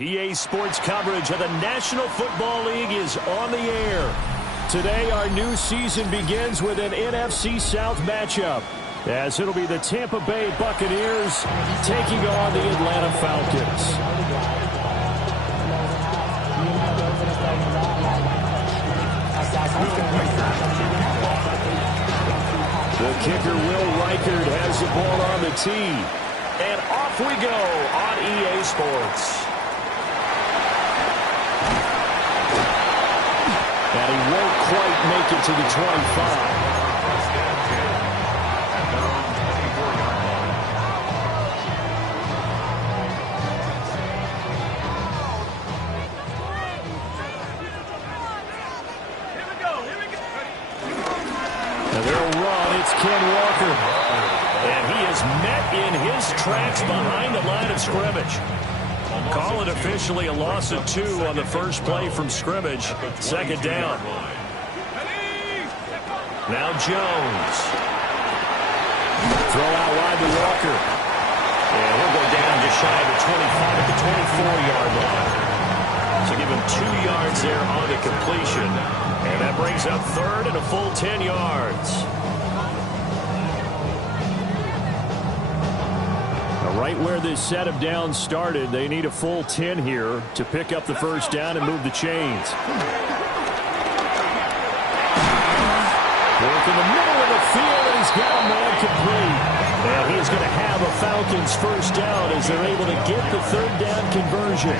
EA Sports coverage of the National Football League is on the air. Today, our new season begins with an NFC South matchup, as it'll be the Tampa Bay Buccaneers taking on the Atlanta Falcons. The kicker, Will Reichard, has the ball on the tee. And off we go on EA Sports. And he won't quite make it to the 25. And they'll run. It's Ken Walker. And he is met in his tracks behind the line of scrimmage. Call it officially a loss of 2 on the first play from scrimmage. Second down. Now Jones. Throw out wide to Walker. And he'll go down just shy of the 25 at the 24-yard line. So give him 2 yards there on the completion. And that brings up third and a full 10 yards. Right where this set of downs started, they need a full 10 here to pick up the first down and move the chains. Work in the middle of the field, and he's got a man complete. And he's going to have a Falcons first down as they're able to get the third down conversion.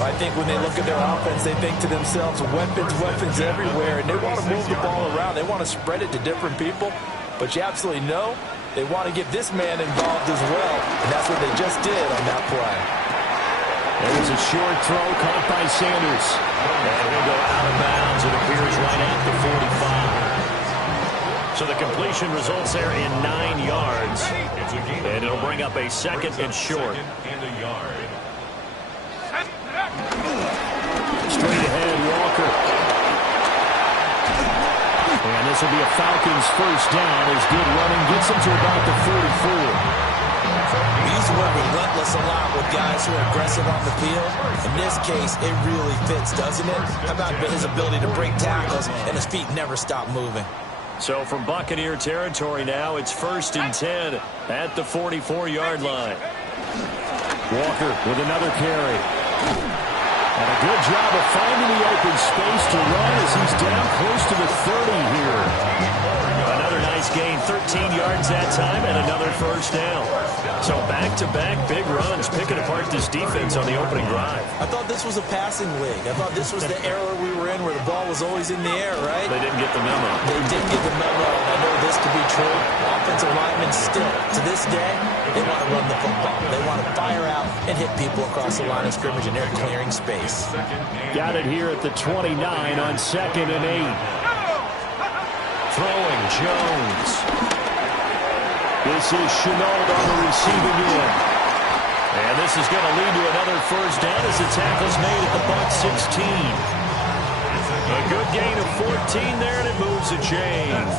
Well, I think when they look at their offense, they think to themselves, weapons everywhere, and they want to move the ball around. They want to spread it to different people, but you absolutely know they want to get this man involved as well, and that's what they just did on that play. There was a short throw caught by Sanders. And he'll go out of bounds. It appears right at the 45. So the completion results there in 9 yards. And it'll bring up a second and short. this will be a Falcons first down as good running gets them to about the 44. We use the word relentless a lot with guys who are aggressive on the field. In this case, it really fits, doesn't it? How about his ability to break tackles and his feet never stop moving? So from Buccaneer territory now, it's 1st and 10 at the 44-yard line. Walker with another carry. And a good job of finding the open space to run as he's down close to the 30 here. Another nice gain, 13 yards that time, and another first down. So back-to-back big runs, picking apart this defense on the opening drive. I thought this was a passing league. I thought this was the era we were in where the ball was always in the air, right? They didn't get the memo. They didn't get the memo, and I know this to be true. Offensive linemen still, to this day, they want to run the football. They want to fire out and hit people across the line of scrimmage, and they're clearing space. Got it here at the 29 on 2nd and 8. Throwing Jones. This is Chenault on the receiving end. And this is going to lead to another first down as the tackle's made at the Bucs 16. A good gain of 14 there, and it moves the chains.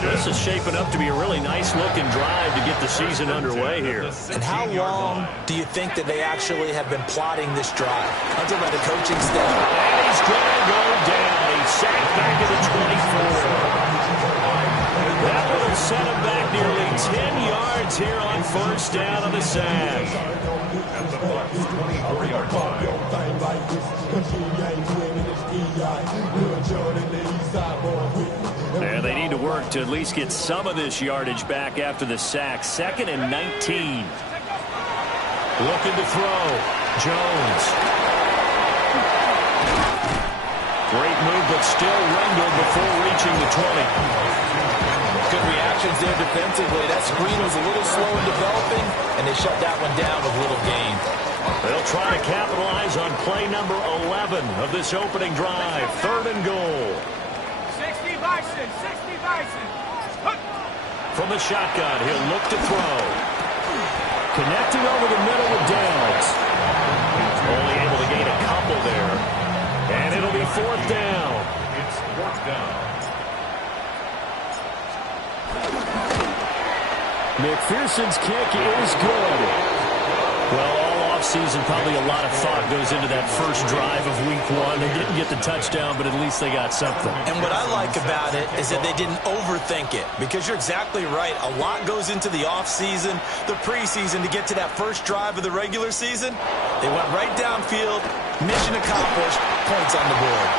This is shaping up to be a really nice-looking drive to get the season underway here. And how long do you think that they actually have been plotting this drive? I'm talking about the coaching staff. And he's going to go down. He's sacked back to the 24. That would have set him back nearly 10 yards here on first down on the sack. And they need to work to at least get some of this yardage back after the sack. 2nd and 19. Looking to throw. Jones. Great move, but still wrangled before reaching the 20. Good reactions there defensively. That screen was a little slow in developing, and they shut that one down with little gain. They'll try to capitalize on play number 11 of this opening drive. 3rd and goal. 60 Bison, 60 Bison. From the shotgun, he'll look to throw. Connecting over the middle with Downs. Only able to gain a couple there. And it'll be 4th down. It's 4th down. McPherson's kick is good. Well, all offseason, probably a lot of thought goes into that first drive of week 1. They didn't get the touchdown, but at least they got something. And what I like about it is that they didn't overthink it, because you're exactly right. A lot goes into the offseason, the preseason to get to that first drive of the regular season. They went right downfield, mission accomplished, points on the board.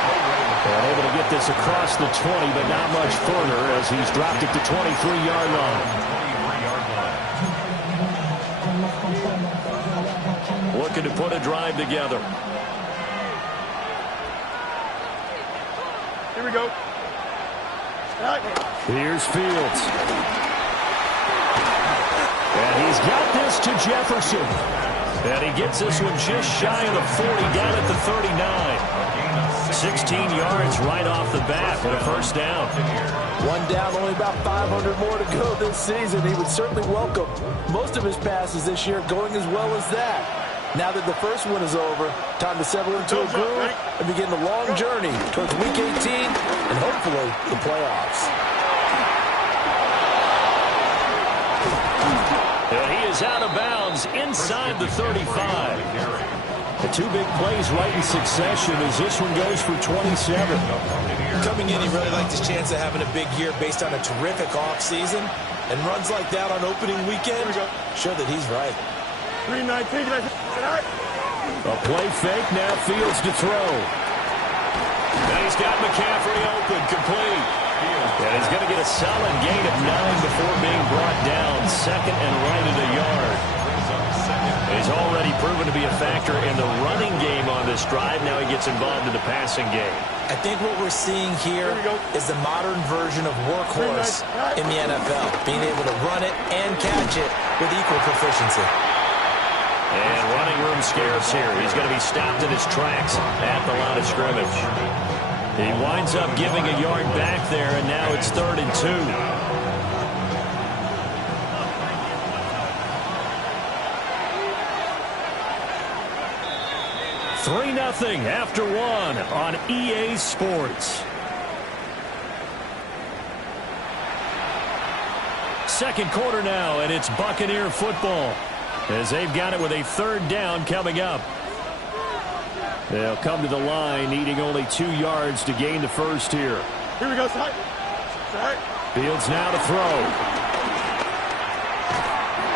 And able to get this across the 20, but not much further as he's dropped it to 23-yard line. Looking to put a drive together. Here we go. Here's Fields. And he's got this to Jefferson. And he gets this one just shy of the 40, down at the 39. 16 yards right off the bat for a first down. One down, only about 500 more to go this season. He would certainly welcome most of his passes this year going as well as that. Now that the first one is over, time to settle into a groove and begin the long journey towards Week 18 and hopefully the playoffs. And he is out of bounds inside the 35. The 2 big plays right in succession as this one goes for 27. Coming in, he really liked his chance of having a big year based on a terrific offseason. And runs like that on opening weekend show that he's right. 319. A play fake, now Fields to throw. Now he's got McCaffrey open, complete. And he's going to get a solid gain of 9 before being brought down. 2nd and right at a yard. He's already proven to be a factor in the running game on this drive. Now he gets involved in the passing game. I think what we're seeing here is the modern version of workhorse in the NFL. Being able to run it and catch it with equal proficiency. And running room scarce here. He's going to be stopped in his tracks at the line of scrimmage. He winds up giving a yard back there, and now it's 3rd and 2. 3-0 after 1 on EA Sports. second quarter now, and it's Buccaneer football as they've got it with a third down coming up. They'll come to the line, needing only 2 yards to gain the first here. Here we go, side. Fields now to throw.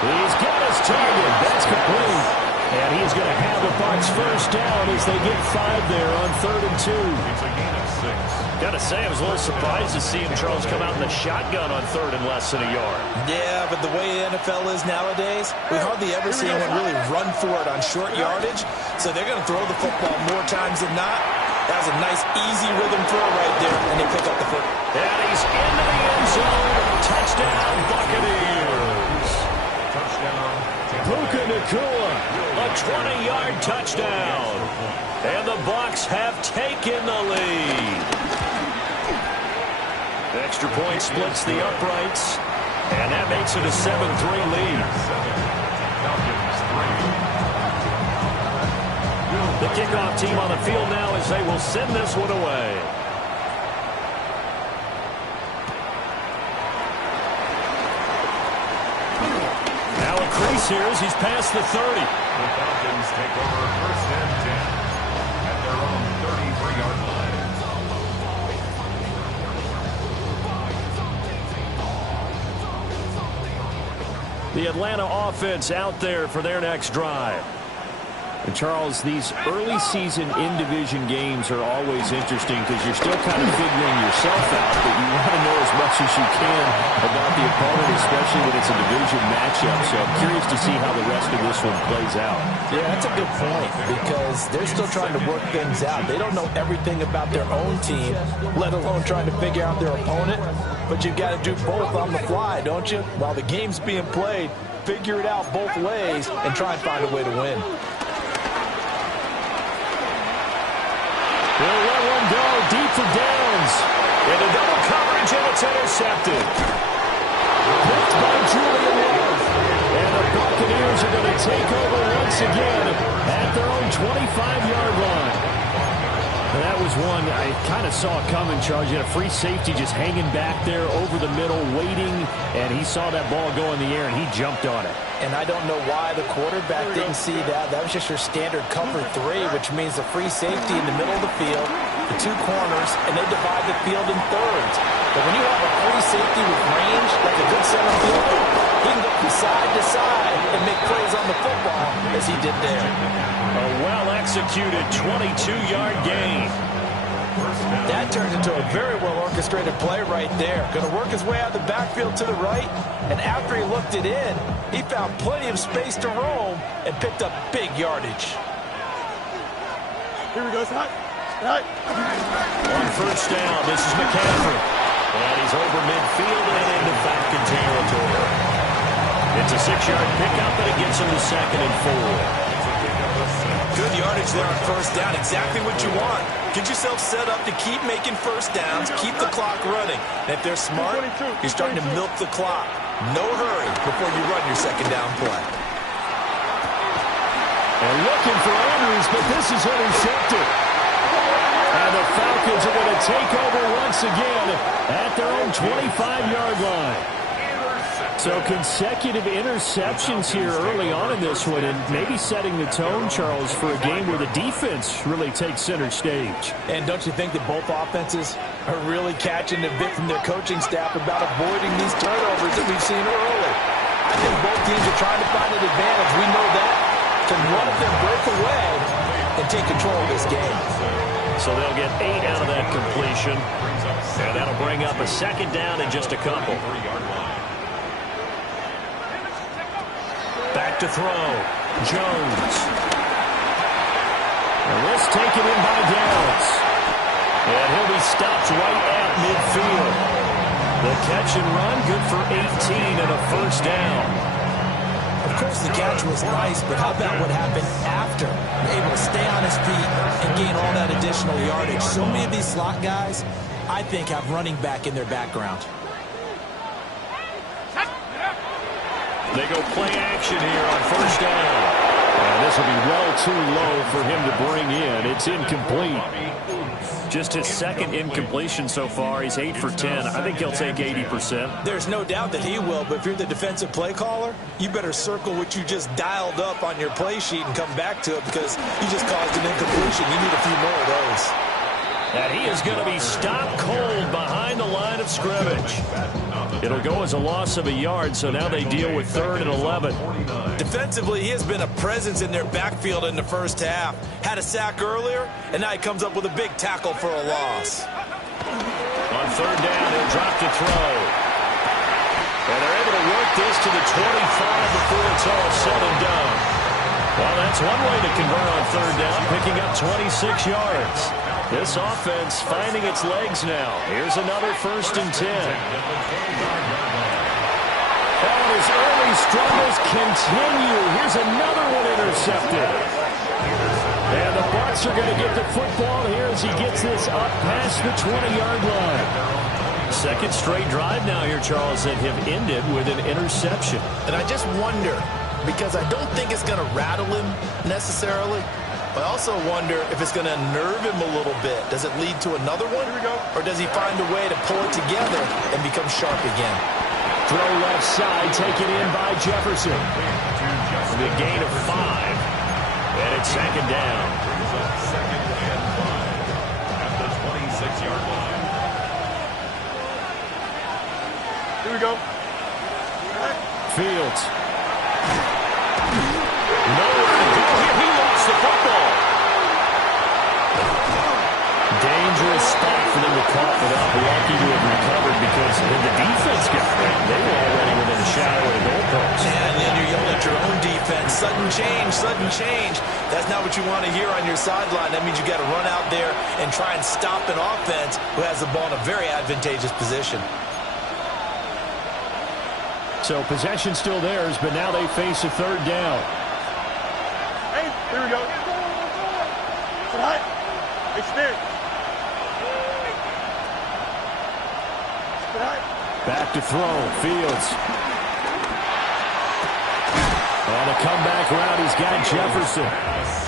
He's got his target. That's complete. And he's going to have the Bucs first down as they get 5 there on 3rd and 2. It's a gain of 6. Got to say, I was a little surprised to see him, Charles, come out in the shotgun on 3rd and less than a yard. Yeah, but the way the NFL is nowadays, we hardly ever see anyone really run for it on short yardage. So they're going to throw the football more times than not. That was a nice, easy rhythm throw right there, and they pick up the football. And he's into the end zone. Touchdown, Buccaneers. Touchdown. Puka Nacua, a 20-yard touchdown. And the Bucs have taken the lead. Extra point splits the uprights, and that makes it a 7-3 lead. The kickoff team on the field now as they will send this one away. Now a crease here as he's past the 30. The Falcons take over 1st and 10 at their own 33-yard line. The Atlanta offense out there for their next drive. And Charles, these early season in-division games are always interesting because you're still kind of figuring yourself out, but you want to know as much as you can about the opponent, especially when it's a division matchup. So I'm curious to see how the rest of this one plays out. Yeah, that's a good point because they're still trying to work things out. They don't know everything about their own team, let alone trying to figure out their opponent. But you've got to do both on the fly, don't you? While the game's being played, figure it out both ways and try and find a way to win. They'll let one go deep for Downs. Into double coverage, and it's intercepted. Picked by Julian Love. And the Buccaneers are going to take over once again at their own 25-yard line. And that was one I kind of saw coming, Charles. You had a free safety just hanging back there over the middle, waiting, and he saw that ball go in the air, and he jumped on it. And I don't know why the quarterback didn't see that. That was just your standard cover 3, which means a free safety in the middle of the field, the 2 corners, and they divide the field in thirds. But when you have a free safety with range, like a good center fielder, he can go from side to side and make plays on the football as he did there. A well-executed 22-yard gain. That turned into a very well-orchestrated play right there. Going to work his way out the backfield to the right, and after he looked it in, he found plenty of space to roam and picked up big yardage. Here we go, side. On first down, this is McCaffrey. And he's over midfield and into Falcon territory. It's a 6-yard pickup, and it gets him to 2nd and 4. Good yardage there on first down. Exactly what you want. Get yourself set up to keep making first downs, keep the clock running. And if they're smart, you're starting to milk the clock. No hurry before you run your second down play. And looking for Andrews, but this is intercepted. And the Falcons are going to take over once again at their own 25-yard line. So consecutive interceptions here early on in this one, and maybe setting the tone, Charles, for a game where the defense really takes center stage. And don't you think that both offenses are really catching the bit from their coaching staff about avoiding these turnovers that we've seen early? I think both teams are trying to find an advantage. We know that. Can one of them break away and take control of this game? So they'll get 8 out of that completion, and that'll bring up a second down in just a couple. Back to throw. Jones. And this taken in by Downs. And he'll be stopped right at midfield. The catch and run, good for 18 and a first down. Of course, the catch was nice, but how about what happened after? Able to stay on his feet and gain all that additional yardage. So many of these slot guys, I think, have running back in their background. They go play action here on first down. And this will be well too low for him to bring in. It's incomplete. Just his second incompletion so far. He's 8 for 10. I think he'll take 80%. There's no doubt that he will, but if you're the defensive play caller, you better circle what you just dialed up on your play sheet and come back to it because you just caused an incompletion. You need a few more of those. And he is going to be stopped cold behind the line of scrimmage. It'll go as a loss of a yard, so now they deal with 3rd and 11. Defensively, he has been a presence in their backfield in the first half. Had a sack earlier, and now he comes up with a big tackle for a loss. On 3rd down, he'll drop to throw. And they're able to work this to the 25 before it's all said and done. Well, that's one way to convert on 3rd down, picking up 26 yards. This offense finding its legs now. Here's another 1st and 10. And his early struggles continue. Here's another one intercepted. And the Bucs are going to get the football here as he gets this up past the 20-yard line. Second straight drive now here, Charles, that have ended with an interception. And I just wonder, because I don't think it's going to rattle him necessarily, but I also wonder if it's going to unnerve him a little bit. Does it lead to another one? Or does he find a way to pull it together and become sharp again? Throw left side, taken in by Jefferson. The gain of 5. And it's 2nd down. 2nd and 5 at the 26-yard line. Here we go. Fields. Nowhere to go here. He lost the football. Dangerous spot for them to cough it up. Lucky to have recovered because when the defense got it, they were already within a shadow of the goalpost. And then you're yelling at your own defense. Sudden change, sudden change. That's not what you want to hear on your sideline. That means you got to run out there and try and stop an offense who has the ball in a very advantageous position. So possession still theirs, but now they face a 3rd down. Hey, here we go. What? Hey, Smith. Back to throw. Fields. On a comeback route, he's got Jefferson.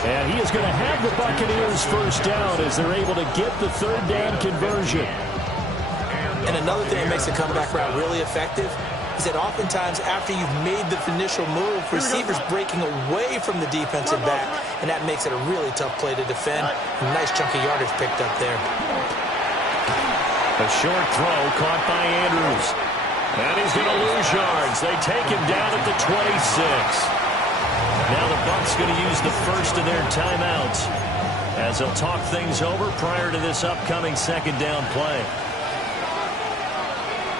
And he is going to have the Buccaneers 1st down as they're able to get the 3rd down conversion. And another thing that makes a comeback route really effective is that oftentimes after you've made the initial move, receivers breaking away from the defensive back, and that makes it a really tough play to defend. A nice chunk of yardage picked up there. A short throw caught by Andrews. And he's going to lose yards. They take him down at the 26. Now the Bucs going to use the first of their timeouts as they'll talk things over prior to this upcoming 2nd down play.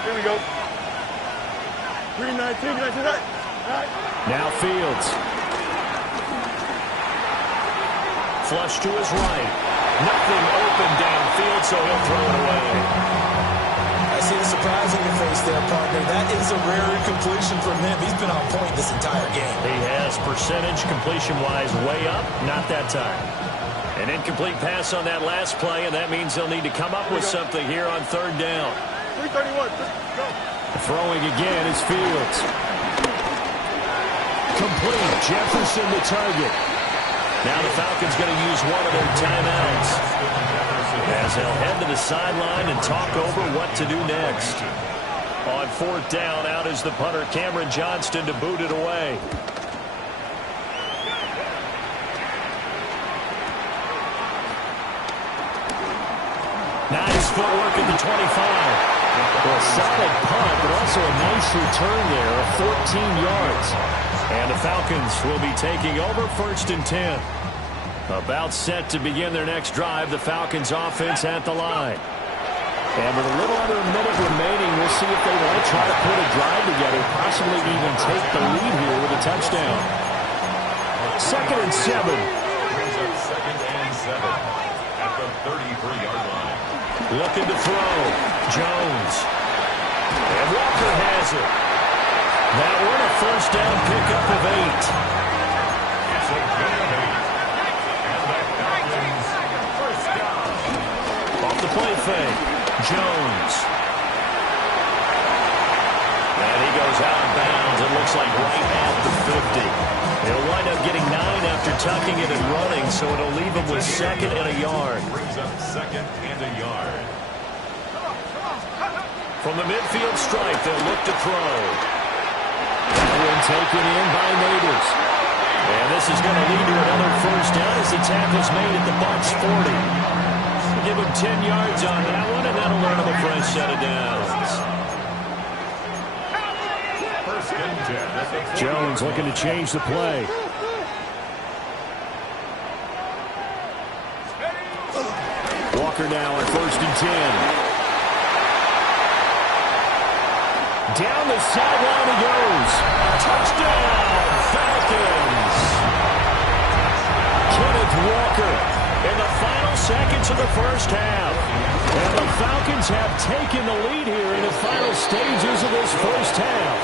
Here we go. 3-19, now Fields. Flush to his right. Nothing open downfield, so he'll throw it away. I see the surprise on your face there, partner. That is a rare incompletion from him. He's been on point this entire game. He has percentage completion-wise way up, not that time. An incomplete pass on that last play, and that means he'll need to come up with something here on 3rd down. 3:31, go. Throwing again is Fields. Complete. Jefferson the target. Now the Falcons going to use one of their timeouts as they'll head to the sideline and talk over what to do next. On 4th down, out is the punter, Cameron Johnston, to boot it away. Nice footwork at the 25. Well, solid punt, but also a nice return there of 14 yards. And the Falcons will be taking over 1st and 10. About set to begin their next drive, the Falcons offense at the line. And with a little under a minute remaining, we'll see if they want to try to put a drive together, possibly even take the lead here with a touchdown. 2nd and 7. 2nd and 7 at the 33-yard line. Looking to throw. Jones. And Walker has it. That one a 1st down pickup of 8. It's a gain of 8. And the Falcons 1st down. Off the play fake. Jones. And he goes out of bounds. It looks like right at the 50. He'll wind up getting 9 after tucking it and running, so it'll leave him with 2nd and a yard. Brings up 2nd and a yard. From the midfield stripe, they'll look to throw. That one taken in by Neighbors. And this is going to lead to another first down as the tackle's made at the Bucs 40. Give him 10 yards on that one, and that'll earn him a fresh set of downs. First and 10. Jones looking to change the play. Walker now at 1st and 10. Down the sideline he goes. Touchdown, Falcons. Kenneth Walker in the final seconds of the first half. And the Falcons have taken the lead here in the final stages of this first half.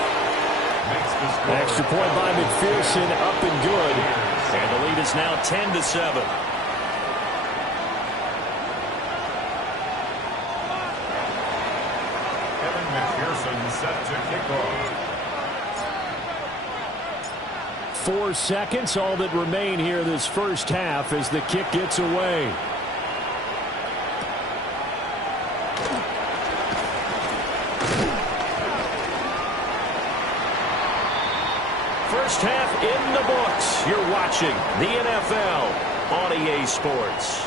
Extra point by McPherson, up and good. And the lead is now 10-7. Set to kick off. 4 seconds, all that remain here this first half as the kick gets away. First half in the books. You're watching the NFL on EA Sports.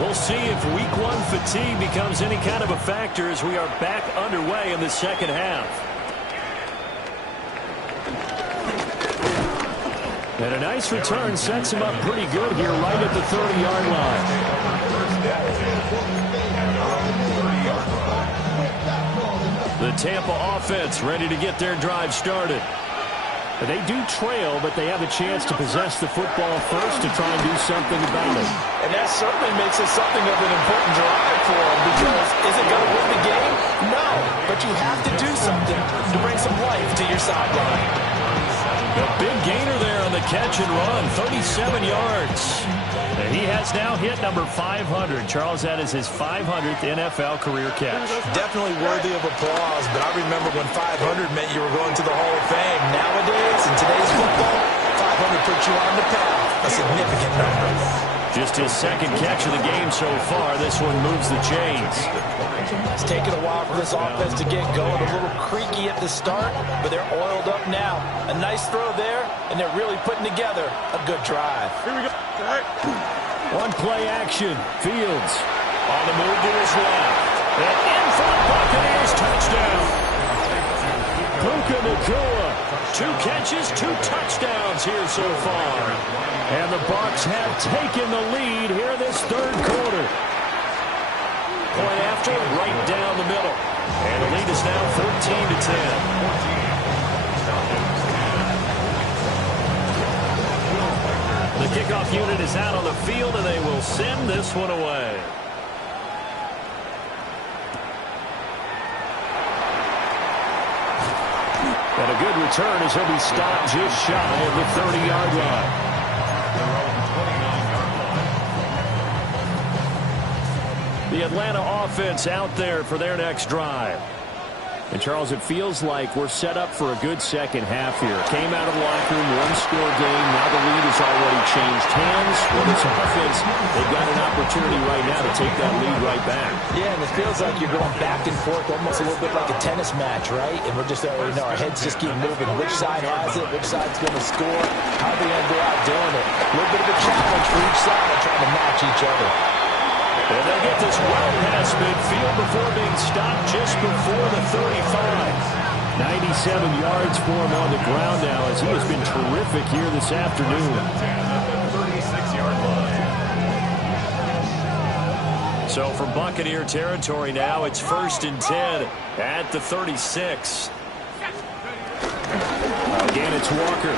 We'll see if week 1 fatigue becomes any kind of a factor as we are back underway in the second half. And a nice return sets him up pretty good here right at the 30-yard line. The Tampa offense ready to get their drive started. They do trail, but they have a chance to possess the football first to try and do something about it. And that certainly makes it something of an important drive for them, because is it going to win the game? No, but you have to do something to bring some life to your sideline. A big gainer there on the catch and run, 37 yards. And he has now hit number 500. Charles, that is his 500th NFL career catch. Definitely worthy of applause, but I remember when 500 meant you were going to the Hall of Fame. Nowadays, in today's football, 500 puts you on the path, a significant number. Just his 2nd catch of the game so far. This one moves the chains. It's taken a while for this offense to get going. A little creaky at the start, but they're oiled up now. A nice throw there, and they're really putting together a good drive. Here we go. One play action. Fields on the move to his left. And in for the Buccaneers touchdown. Puka Nacua. 2 catches, 2 touchdowns here so far. And the Bucs have taken the lead here this 3rd quarter. Point after, right down the middle. And the lead is now 14-10. The kickoff unit is out on the field, and they will send this one away. And a good return as he'll be stopped just shy of the 30-yard line. The Atlanta offense out there for their next drive. And, Charles, it feels like we're set up for a good second half here. Came out of the locker room, one-score game. Now the lead has already changed hands. For this offense, they've got an opportunity right now to take that lead right back. Yeah, and it feels like you're going back and forth, almost a little bit like a tennis match, right? And we're just, our heads just keep moving. Which side has it? Which side's going to score? How are they going to go out doing it? A little bit of a challenge for each side trying to match each other. And they get this well past midfield before being stopped just before the 35. 97 yards for him on the ground now as he has been terrific here this afternoon. 36-yard line. So from Buccaneer territory now, it's 1st and 10 at the 36. Again, it's Walker.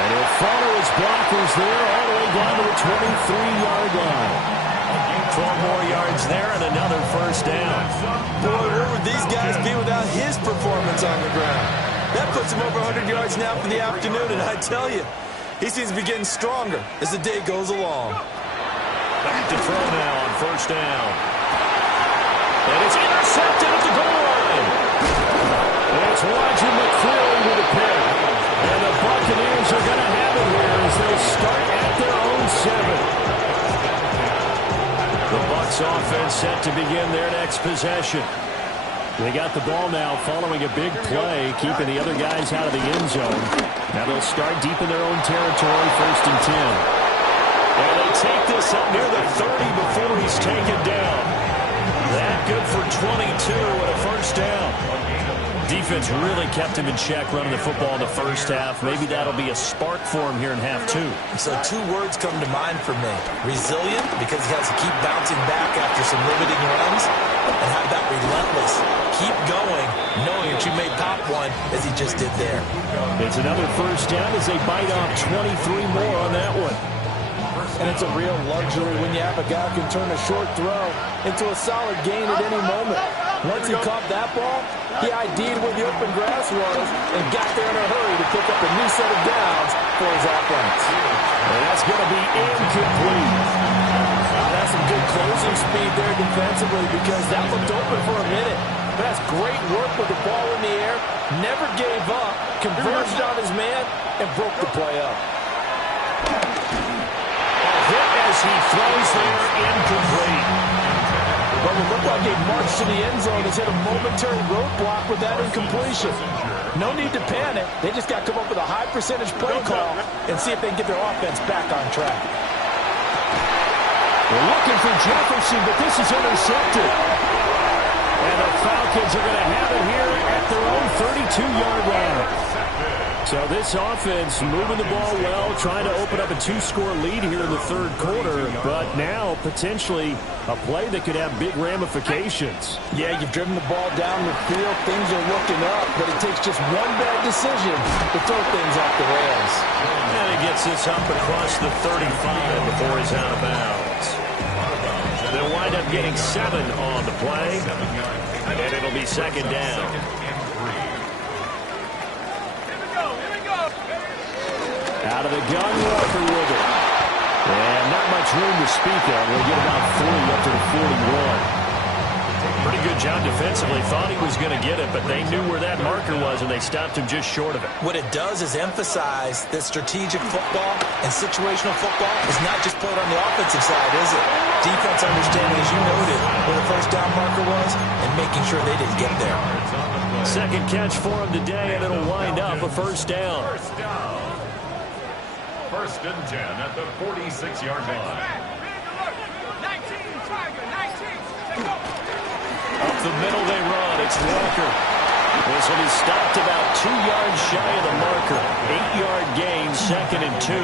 And he'll follow his blockers there all the way down to the 23-yard line. 12 more yards there and another first down. Boy, where would these guys be without his performance on the ground? That puts him over 100 yards now for the afternoon, and I tell you, He seems to be getting stronger as the day goes along. Back to throw now on first down. And it's intercepted at the goal line. And it's Roger McCreary with a pick. And the Buccaneers are going to have it here as they start at their own 7. The Bucs offense set to begin their next possession. They got the ball now following a big play, keeping the other guys out of the end zone. Now they'll start deep in their own territory, 1st and 10. And they take this up near the 30 before he's taken down. That good for 22 and a first down. Defense really kept him in check running the football in the first half. Maybe that'll be a spark for him here in half 2. So 2 words come to mind for me. Resilient, because he has to keep bouncing back after some limiting runs. And how about relentless? Keep going, knowing that you may pop one as he just did there. It's another first down as they bite off 23 more on that one. And it's a real luxury when you have a guy who can turn a short throw into a solid gain at any moment. Once he caught that ball, he ID'd where the open grass was and got there in a hurry to pick up a new set of downs for his offense. And that's going to be incomplete. That's some good closing speed there defensively because that looked open for a minute. But that's great work with the ball in the air. Never gave up, converged on his man, and broke the play up. Hit as he throws there, incomplete. But it looked like a march to the end zone has hit a momentary roadblock with that incompletion. No need to panic. They just got to come up with a high percentage play call and see if they can get their offense back on track. They're looking for Jefferson, but this is intercepted. And the Falcons are going to have it here at their own 32-yard line. So this offense moving the ball well, trying to open up a 2-score lead here in the 3rd quarter, but now potentially a play that could have big ramifications. Yeah, you've driven the ball down the field. Things are looking up, but it takes just one bad decision to throw things off the rails. And he gets this up across the 35 before he's out of bounds. They'll wind up getting 7 on the play, and it'll be 2nd down. Out of the gun, Walker with it. And not much room to speak of. We'll get about 40 up to the 41. Pretty good job defensively. Thought he was going to get it, but they knew where that marker was, and they stopped him just short of it. What it does is emphasize that strategic football and situational football is not just played on the offensive side, is it? Defense understanding, as you noted, where the first down marker was and making sure they didn't get there. 2nd catch for him today, and it'll wind up a first down. 1st and 10 at the 46-yard line. Up the middle they run. It's Walker. This will be stopped about 2 yards shy of the marker. 8-yard gain, 2nd and 2.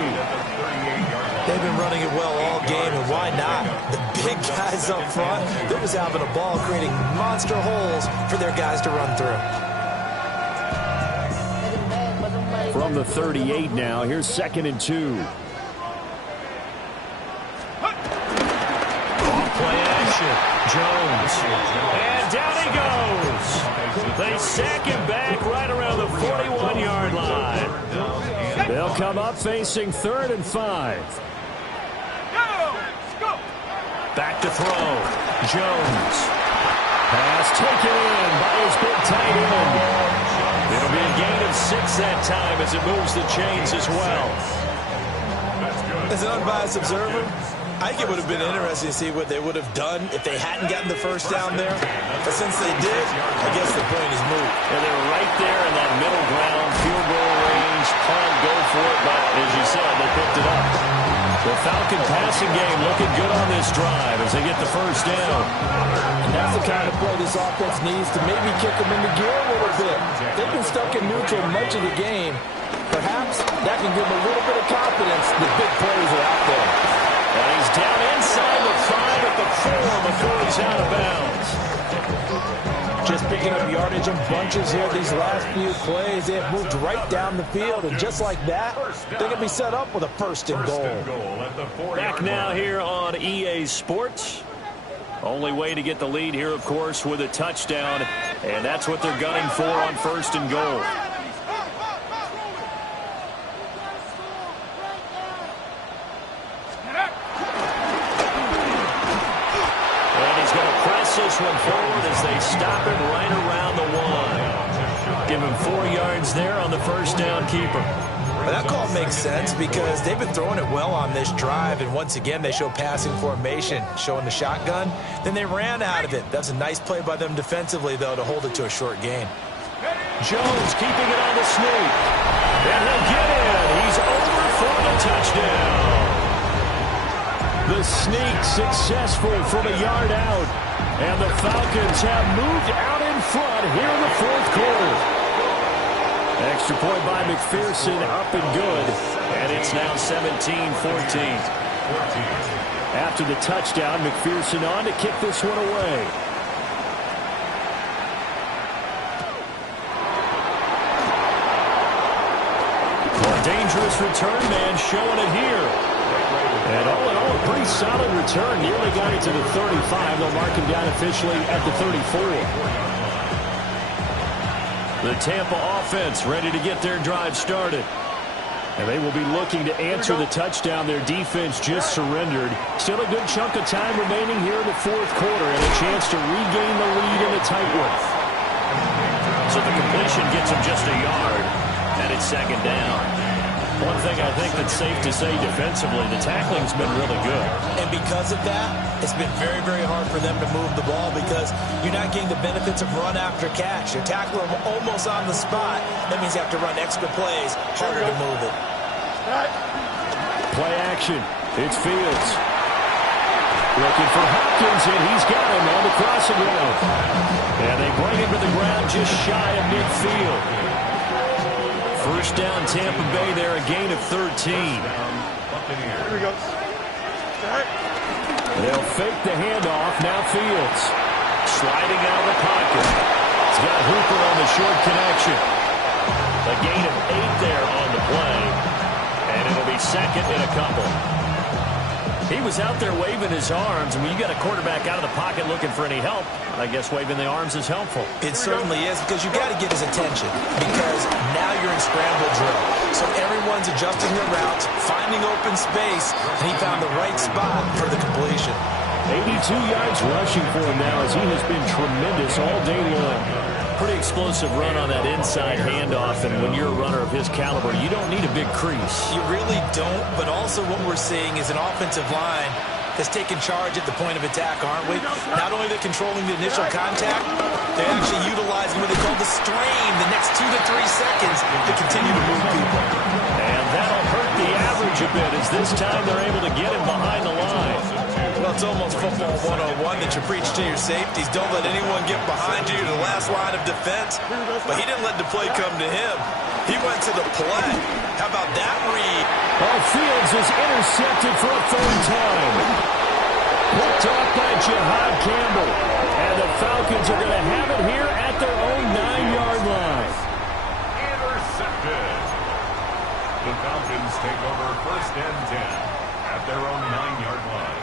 They've been running it well all game, and why not? The big guys up front, they're just having a ball, creating monster holes for their guys to run through. From the 38 now, here's 2nd and 2. Play action. Jones. And down he goes. They sack him back right around the 41-yard line. They'll come up facing 3rd and 5. Back to throw. Jones. Pass taken in by his big tight end. It'll be a gain of 6 that time as it moves the chains as well. As an unbiased observer, I think it would have been interesting to see what they would have done if they hadn't gotten the first down there. But since they did, I guess the point is moot. And they were right there in that middle ground, field goal range, punt, go for it, but as you said, they picked it up. The Falcon passing game looking good on this drive as they get the first down. And that's the kind of play this offense needs to maybe kick them into gear a little bit. They've been stuck in neutral much of the game. Perhaps that can give them a little bit of confidence that big plays are out there. And he's down inside the 5 at the 4 before he's out of bounds. Just picking up yardage in bunches here these last few plays. They have moved right down the field, and just like that, they can be set up with a 1st and goal. Back now here on EA Sports. Only way to get the lead here, of course, with a touchdown, and that's what they're gunning for on 1st and goal. short as they stop him right around the 1. Give him 4 yards there on the first down keeper. Well, that call makes sense because they've been throwing it well on this drive, and once again they show passing formation, showing the shotgun. Then they ran out of it. That's a nice play by them defensively, though, to hold it to a short gain. Jones keeping it on the sneak. And he'll get in. He's over for the touchdown. The sneak successful from a yard out. And the Falcons have moved out in front here in the fourth quarter. Extra point by McPherson, up and good. And it's now 17-14. After the touchdown, McPherson on to kick this one away. Dangerous return man showing it here. And all in all, a pretty solid return. Nearly got it to the 35. They'll mark him down officially at the 34. The Tampa offense ready to get their drive started. And they will be looking to answer the touchdown their defense just surrendered. Still a good chunk of time remaining here in the fourth quarter and a chance to regain the lead in a tight one. So the completion gets him just a yard. And it's second down. One thing I think that's safe to say defensively, the tackling's been really good. And because of that, it's been very, very hard for them to move the ball because you're not getting the benefits of run after catch. You're tackling them almost on the spot. That means you have to run extra plays, harder to move it. Play action. It's Fields. Looking for Hopkins, and he's got him on the crossing route. And they bring him to the ground just shy of midfield. First down, Tampa Bay there, a gain of 13. Here we go. They'll fake the handoff. Now Fields. Sliding out of the pocket. He's got Hooper on the short connection. A gain of 8 there on the play. And it'll be second and a couple. He was out there waving his arms. And when you got a quarterback out of the pocket looking for any help, I guess waving the arms is helpful. It certainly is because you got to get his attention because now you're in scramble drill. So everyone's adjusting their routes, finding open space, and he found the right spot for the completion. 82 yards rushing for him now as he has been tremendous all day long. Pretty explosive run on that inside handoff, and when you're a runner of his caliber, you don't need a big crease. You really don't, but also what we're seeing is an offensive line that's taking charge at the point of attack, aren't we? Not only they're controlling the initial contact, they're actually utilizing what they call the strain the next 2 to 3 seconds to continue to move people. And that'll hurt the average a bit as this time they're able to get him behind the line. Well, it's almost football 101 that you preach to your safeties. Don't let anyone get behind you to the last line of defense. But he didn't let the play come to him. He went to the play. How about that read? Oh, Fields is intercepted for a third time. Picked off by Jihad Campbell. And the Falcons are going to have it here at their own 9-yard line. Intercepted. The Falcons take over first and 10 at their own 9-yard line.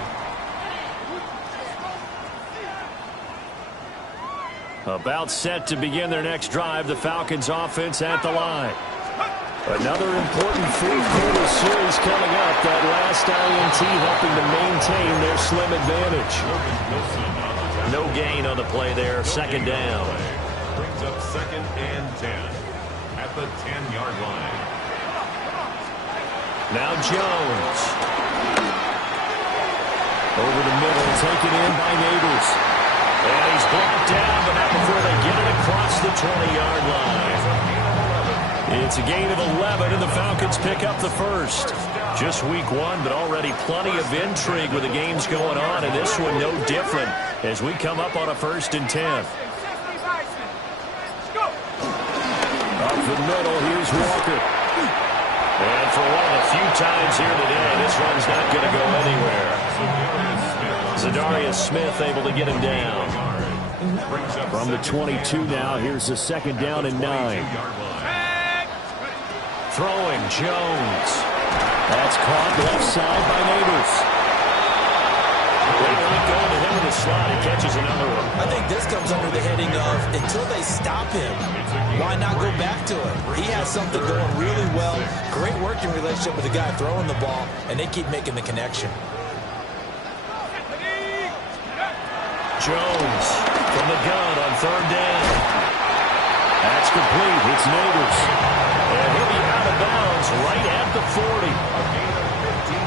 About set to begin their next drive, the Falcons offense at the line. Another important fourth quarter series coming up. That last INT helping to maintain their slim advantage. No gain on the play there. Second down. Brings up second and 10 at the 10-yard line. Now Jones. Over the middle, taken in by Neighbors. And he's blocked down, but not before they get it across the 20-yard line. It's a gain of 11, and the Falcons pick up the first. Just week 1, but already plenty of intrigue with the games going on, and this one no different as we come up on a first and 10. Up the middle, here's Walker. And for one of the few times here today, this one's not going to go anywhere. Zadarius Smith able to get him down. From the 22 now, here's the second down and 9. Throwing Jones. That's caught left side by Neighbors. They like going to him in the slot. He catches another one. I think this comes under the heading of until they stop him, why not go back to it? He has something going really well. Great working relationship with the guy throwing the ball, and they keep making the connection. Jones from the gun on third down. That's complete. It's Neighbors. And he'll be out of bounds right at the 40.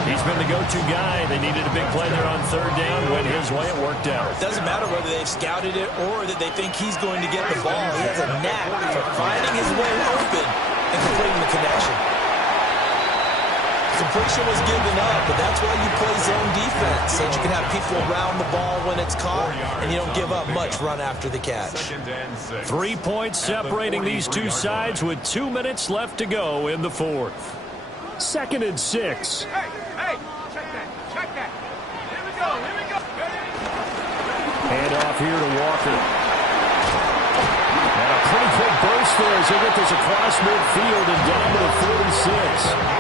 He's been the go-to guy. They needed a big play there on third down. Went his way. It worked out. It doesn't matter whether they've scouted it or that they think he's going to get the ball. He has a knack for finding his way open and completing the connection. Completion was given up, but that's why you play zone defense, so that you can have people around the ball when it's caught, and you don't give up much run after the catch. 3 points separating these two sides with 2 minutes left to go in the fourth. 2nd and 6. Hey, check that. Here we go. Hand off here to Walker. And a pretty quick burst there as they get this across midfield and down to the 46.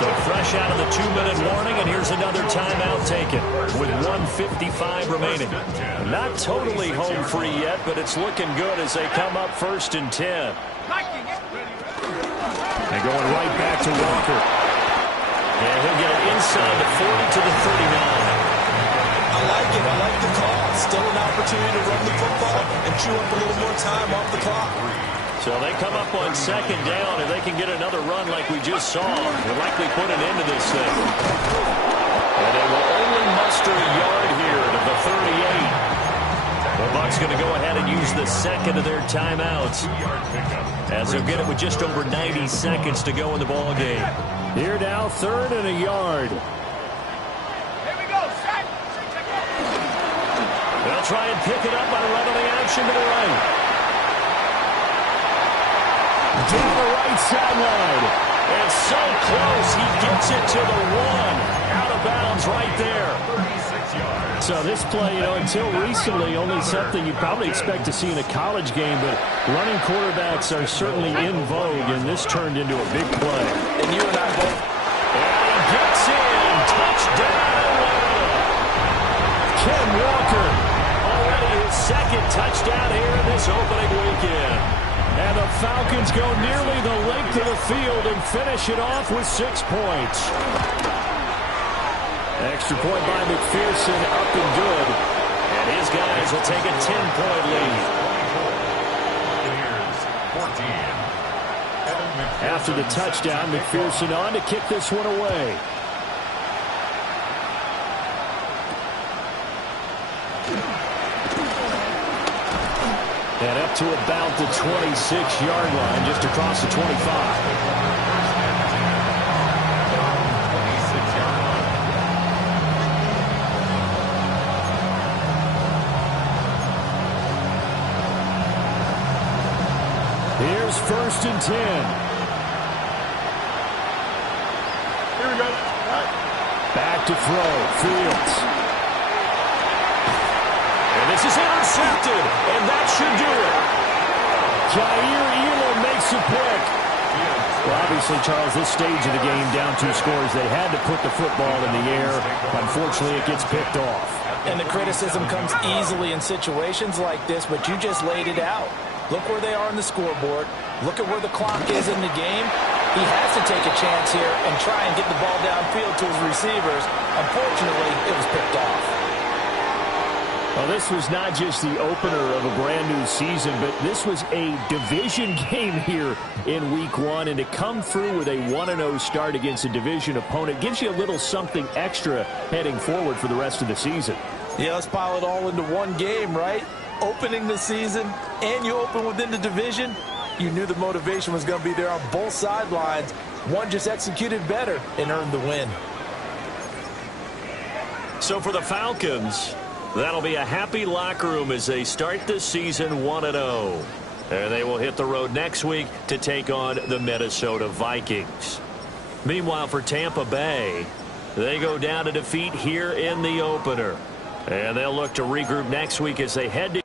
So fresh out of the 2-minute warning, and here's another timeout taken with 1:55 remaining. Not totally home free yet, but it's looking good as they come up 1st and 10. They're going right back to Walker. And he'll get it inside the 40 to the 39. I like it. I like the call. Still an opportunity to run the football and chew up a little more time off the clock. So they come up on 2nd down. If they can get another run like we just saw, they'll likely put an end to this thing. And they will only muster a yard here to the 38. The Bucs going to go ahead and use the second of their timeouts, as they'll get it with just over 90 seconds to go in the ball game. Here now, 3rd and a yard. Here we go, set. They'll try and pick it up by running the action to the right. Down the right sideline. And so close, he gets it to the 1. Out of bounds right there. 36 yards. So this play, until recently, only something you probably expect to see in a college game, but running quarterbacks are certainly in vogue, and this turned into a big play. And you and I both. And he gets in. Touchdown. Ken Walker, already his 2nd touchdown here in this opening weekend. And the Falcons go nearly the length of the field and finish it off with 6 points. Extra point by McPherson, up and good. And his guys will take a 10-point lead. After the touchdown, McPherson on to kick this one away. And up to about the 26-yard line, just across the 25. Here's 1st and 10. Here we go. Back to throw. Fields. And this is intercepted. And that should do it. Jair Elam makes a pick. Well, obviously, Charles, this stage of the game, down 2 scores, they had to put the football in the air. Unfortunately, it gets picked off. And the criticism comes easily in situations like this, but you just laid it out. Look where they are on the scoreboard. Look at where the clock is in the game. He has to take a chance here and try and get the ball downfield to his receivers. Unfortunately, it was picked off. Well, this was not just the opener of a brand-new season, but this was a division game here in Week 1. And to come through with a 1-0 start against a division opponent gives you a little something extra heading forward for the rest of the season. Yeah, let's pile it all into one game, right? Opening the season, and you open within the division. You knew the motivation was going to be there on both sidelines. One just executed better and earned the win. So for the Falcons, that'll be a happy locker room as they start this season 1-0. And they will hit the road next week to take on the Minnesota Vikings. Meanwhile, for Tampa Bay, they go down to defeat here in the opener. And they'll look to regroup next week as they head to